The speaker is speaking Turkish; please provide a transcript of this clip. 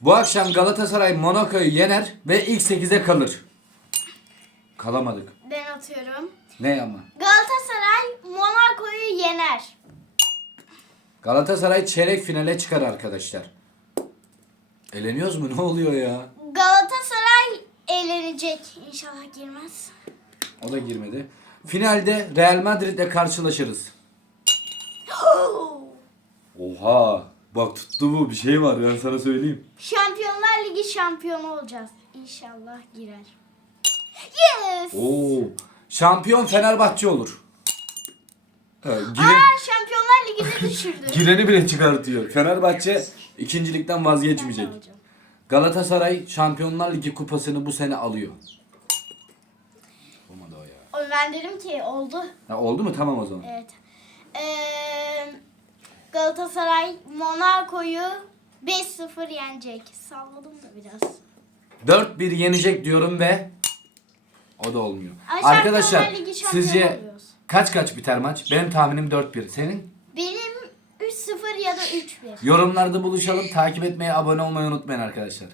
Bu akşam Galatasaray Monaco'yu yener ve ilk 8'e kalır. Kalamadık. Ben atıyorum. Ne ama? Galatasaray Monaco'yu yener. Galatasaray çeyrek finale çıkar arkadaşlar. Eleniyoruz mu? Ne oluyor ya? Galatasaray eğlenecek. İnşallah girmez. O da girmedi. Finalde Real Madrid'le karşılaşırız. Oha! Bak tuttu bu bir şey var ben sana söyleyeyim. Şampiyonlar Ligi şampiyonu olacağız. İnşallah girer. Yes. Oo! Şampiyon Fenerbahçe olur. Evet, gire- Aa Şampiyonlar Ligi'ne düşürdü. gireni bile çıkartıyor. Fenerbahçe ikincilikten vazgeçmeyecek. Galatasaray Şampiyonlar Ligi kupasını bu sene alıyor. Olmadı o ya. O, Ben dedim ki oldu. Ha, oldu mu? Tamam o zaman. Evet. Ee, Galatasaray Monaco'yu 5-0 yenecek. Salladım da biraz. 4-1 yenecek diyorum ve o da olmuyor. Ay, Arkadaşlar Şampiyonlar Ligi şampiyonu sizce oluyoruz. kaç kaç biter maç? Benim tahminim 4-1. Senin? Benim 3-0 ya da 3-1. Yorumlarda buluşalım. Takip etmeyi, abone olmayı unutmayın arkadaşlar.